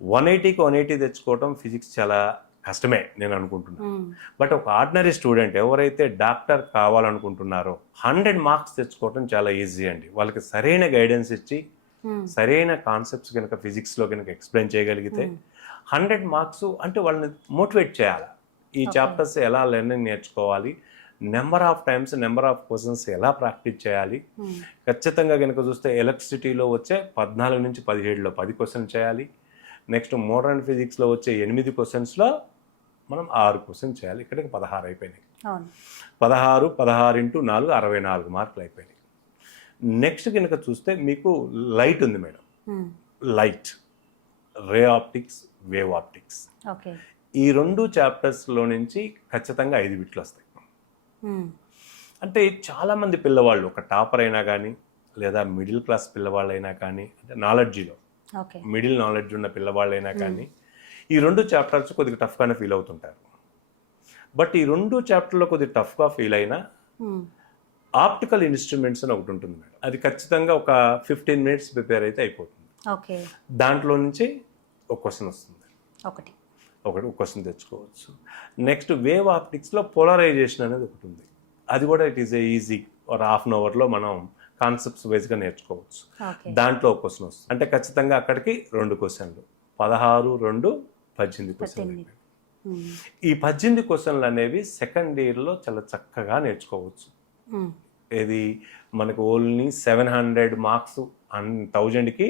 180కి 180 తెచ్చుకోవటం ఫిజిక్స్ చాలా కష్టమే నేను అనుకుంటున్నాను. బట్ ఒక ఆర్డినరీ స్టూడెంట్ ఎవరైతే డాక్టర్ కావాలనుకుంటున్నారో 100 మార్క్స్ తెచ్చుకోవటం చాలా ఈజీ అండి. వాళ్ళకి సరైన గైడెన్స్ ఇచ్చి సరైన కాన్సెప్ట్స్ కనుక ఫిజిక్స్లో కనుక ఎక్స్ప్లెయిన్ చేయగలిగితే 100 మార్క్స్ అంటే వాళ్ళని మోటివేట్ చేయాలి. ఈ చాప్టర్స్ ఎలా లెర్నింగ్ నేర్చుకోవాలి, number of times number of questions ఎలా ప్రాక్టీస్ చేయాలి. ఖచ్చితంగా కనుక చూస్తే ఎలక్ట్రిసిటీలో వచ్చే 14 నుంచి 17లో 10 క్వశ్చన్ చేయాలి. నెక్స్ట్ మోడర్న్ ఫిజిక్స్లో వచ్చే 8 క్వశ్చన్స్లో మనం 6 క్వశ్చన్ చేయాలి. ఇక్కడికి 16 అయిపోయినాయి. 16 ఇంటూ 4 64 మార్కులు అయిపోయినాయి. నెక్స్ట్ కనుక చూస్తే మీకు లైట్ ఉంది madam. Light, ray optics, wave optics, ఈ 2 చాప్టర్స్లో నుంచి ఖచ్చితంగా 5 బిట్లు వస్తాయి. అంటే చాలామంది పిల్లవాళ్ళు ఒక టాపర్ అయినా కానీ లేదా మిడిల్ క్లాస్ పిల్లవాళ్ళు అయినా కానీ అంటే నాలెడ్జీలో మిడిల్ నాలెడ్జ్ ఉన్న పిల్లవాళ్ళైనా కానీ ఈ 2 చాప్టర్స్ కొద్దిగా టఫ్గానే ఫీల్ అవుతుంటారు. బట్ ఈ 2 చాప్టర్లో కొద్దిగా టఫ్గా ఫీల్ అయినా ఆప్టికల్ ఇన్స్ట్రుమెంట్స్ అని ఒకటి ఉంటుంది మేడం. అది ఖచ్చితంగా ఒక 15 మినిట్స్ ప్రిపేర్ అయితే అయిపోతుంది. దాంట్లో నుంచి ఒక క్వశ్చన్ వస్తుంది, ఒక క్వశ్చన్ తెచ్చుకోవచ్చు. నెక్స్ట్ వేవ్ ఆప్టిక్స్లో పోలరైజేషన్ అనేది ఒకటి ఉంది. అది కూడా ఇట్ ఈస్ ఈజీ ఒక హాఫ్ అన్ అవర్లో మనం కాన్సెప్ట్స్ వైజ్గా నేర్చుకోవచ్చు. దాంట్లో ఒక క్వశ్చన్ వస్తుంది. అంటే ఖచ్చితంగా అక్కడికి 2 క్వశ్చన్లు, 16, 2, 18 క్వశ్చన్లు. ఈ 18 క్వశ్చన్లు అనేవి సెకండ్ ఇయర్లో చాలా చక్కగా నేర్చుకోవచ్చు. ఇది మనకు ఓన్లీ 700 మార్క్స్ 1000కి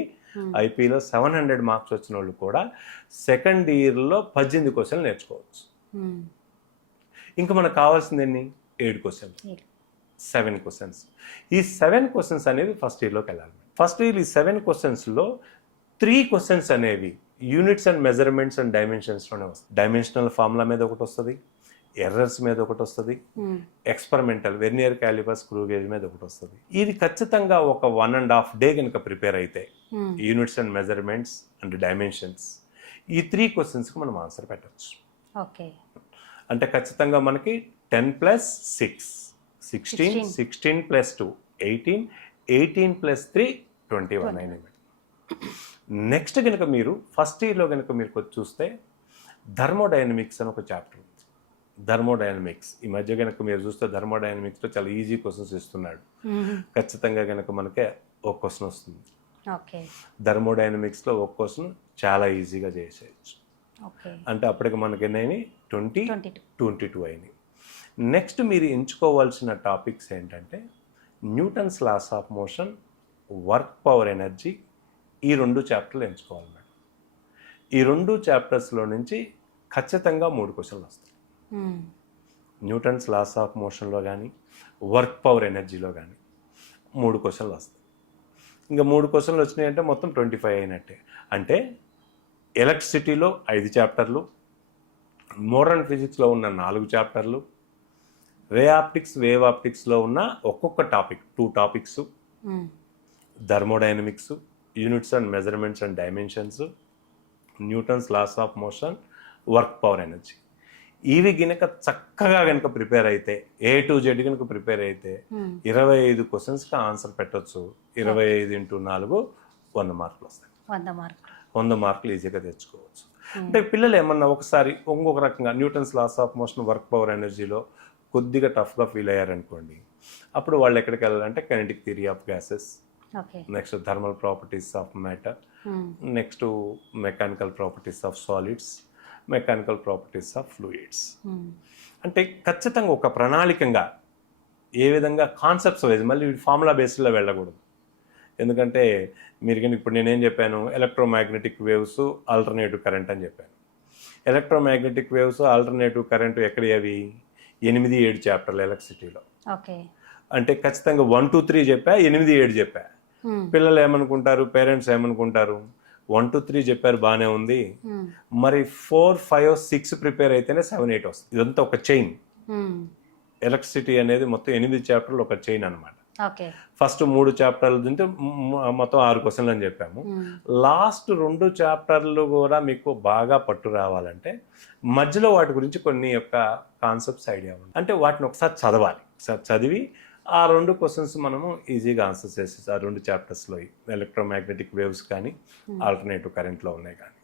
ఐపీలో 700 మార్క్స్ వచ్చిన వాళ్ళు కూడా సెకండ్ ఇయర్లో 18 క్వశ్చన్లు నేర్చుకోవచ్చు. ఇంకా మనకు కావాల్సింది ఎన్ని? 7 క్వశ్చన్లు, 7 క్వశ్చన్స్. ఈ 7 క్వశ్చన్స్ అనేవి ఫస్ట్ ఇయర్లోకి వెళ్ళాలి. ఫస్ట్ ఇయర్ ఈ 7 క్వశ్చన్స్లో 3 క్వశ్చన్స్ అనేవి యూనిట్స్ అండ్ మెజర్మెంట్స్ అండ్ డైమెన్షన్స్లోనే వస్తుంది. డైమెన్షనల్ ఫార్ములా మీద ఒకటి వస్తుంది, ఎర్రర్స్ మీద ఒకటి వస్తుంది, experimental vernier calliper screw gauge మీద ఒకటి వస్తుంది. ఇది ఖచ్చితంగా ఒక 1.5 డే కనుక ప్రిపేర్ అయితే units and measurements and dimensions ఈ 3 క్వశ్చన్స్కి మనం ఆన్సర్ పెట్టవచ్చు. అంటే ఖచ్చితంగా మనకి 10 + 6 16, 16 + 2 18, 18 + 3 21 అయినాయి. నెక్స్ట్ కనుక మీరు ఫస్ట్ ఇయర్లో కనుక మీరు చూస్తే థర్మోడైనమిక్స్ అని ఒక చాప్టర్ ఉంది. థర్మోడైనమిక్స్ ఈ మధ్య కనుక మీరు చూస్తే థర్మోడైనమిక్స్లో చాలా ఈజీ క్వశ్చన్స్ ఇస్తున్నాడు. ఖచ్చితంగా కనుక మనకే ఒక క్వశ్చన్ వస్తుంది. థర్మోడైనమిక్స్లో ఒక క్వశ్చన్ చాలా ఈజీగా చేసేయచ్చు. అంటే అప్పటికి మనకి ఎన్నైనాయి? 22 అయినాయి. నెక్స్ట్ మీరు ఎంచుకోవాల్సిన టాపిక్స్ ఏంటంటే Newton's laws of motion, work power energy, ఈ 2 చాప్టర్లు ఎంచుకోవాలి మేడం. ఈ 2 చాప్టర్స్లో నుంచి ఖచ్చితంగా 3 క్వశ్చన్లు వస్తాయి. న్యూటన్స్ లాస్ ఆఫ్ మోషన్లో కానీ వర్క్ పవర్ ఎనర్జీలో కానీ 3 క్వశ్చన్లు వస్తాయి. ఇంకా 3 క్వశ్చన్లు వచ్చినాయంటే మొత్తం 25 అయినట్టే. అంటే ఎలక్ట్రిసిటీలో 5 చాప్టర్లు, మోడర్న్ ఫిజిక్స్లో ఉన్న 4 చాప్టర్లు, రే ఆప్టిక్స్, వేవ్ ఆప్టిక్స్లో ఉన్న ఒక్కొక్క topic 2 topics, thermodynamics, units and measurements and dimensions, Newton's laws of motion, work power energy. ఇవి కనుక చక్కగా కనుక ప్రిపేర్ అయితే A to Z కనుక ప్రిపేర్ అయితే 25 క్వశ్చన్స్కి ఆన్సర్ పెట్టవచ్చు. 25 × 4 100 మార్కులు వస్తాయి. 100 మార్కులు ఈజీగా తెచ్చుకోవచ్చు. అంటే పిల్లలు ఏమన్నా ఒకసారి ఇంకొక రకంగా Newton's laws of motion, work power ఎనర్జీలో కొద్దిగా టఫ్గా ఫీల్ అయ్యారనుకోండి, అప్పుడు వాళ్ళు ఎక్కడికి వెళ్ళాలంటే kinetic theory of gases, next thermal properties of matter, next mechanical properties of solids, mechanical properties of fluids. అంటే ఖచ్చితంగా ఒక ప్రణాళికంగా ఏ విధంగా కాన్సెప్ట్స్ వైజ్, మళ్ళీ ఫార్ములా బేస్లో వెళ్ళకూడదు. ఎందుకంటే మీరు కానీ ఇప్పుడు నేనేం చెప్పాను, ఎలక్ట్రోమాగ్నెటిక్ వేవ్స్, ఆల్టర్నేటివ్ కరెంట్ అని చెప్పాను. ఎలక్ట్రోమాగ్నెటిక్ వేవ్స్, ఆల్టర్నేటివ్ కరెంట్ ఎక్కడి అవి? 8, 7 చాప్టర్లు ఎలక్ట్రిసిటీలో. అంటే ఖచ్చితంగా 1, 2, 3 చెప్పా, 8, 7 చెప్పా. పిల్లలు ఏమనుకుంటారు, పేరెంట్స్ ఏమనుకుంటారు, 1, 2, 3 చెప్పారు బాగానే ఉంది, మరి 4, 5, 6 ప్రిపేర్ అయితేనే 7, 8 వస్తుంది. ఇదంతా ఒక చైన్. ఎలక్ట్రిసిటీ అనేది మొత్తం 8 చాప్టర్లు ఒక చైన్ అనమాట. ఫస్ట్ 3 చాప్టర్లు తింటే మొత్తం 6 క్వశ్చన్లు అని చెప్పాము. లాస్ట్ 2 చాప్టర్లు కూడా మీకు బాగా పట్టు రావాలంటే మధ్యలో వాటి గురించి కొన్ని యొక్క కాన్సెప్ట్స్ ఐడియా ఉంది. అంటే వాటిని ఒకసారి చదవాలి. చదివి ఆ 2 క్వశ్చన్స్ మనము ఈజీగా ఆన్సర్ చేసేసి ఆ 2 చాప్టర్స్లో ఎలక్ట్రోమాగ్నెటిక్ వేవ్స్ కానీ ఆల్టర్నేటివ్ కరెంట్లో ఉన్నాయి కానీ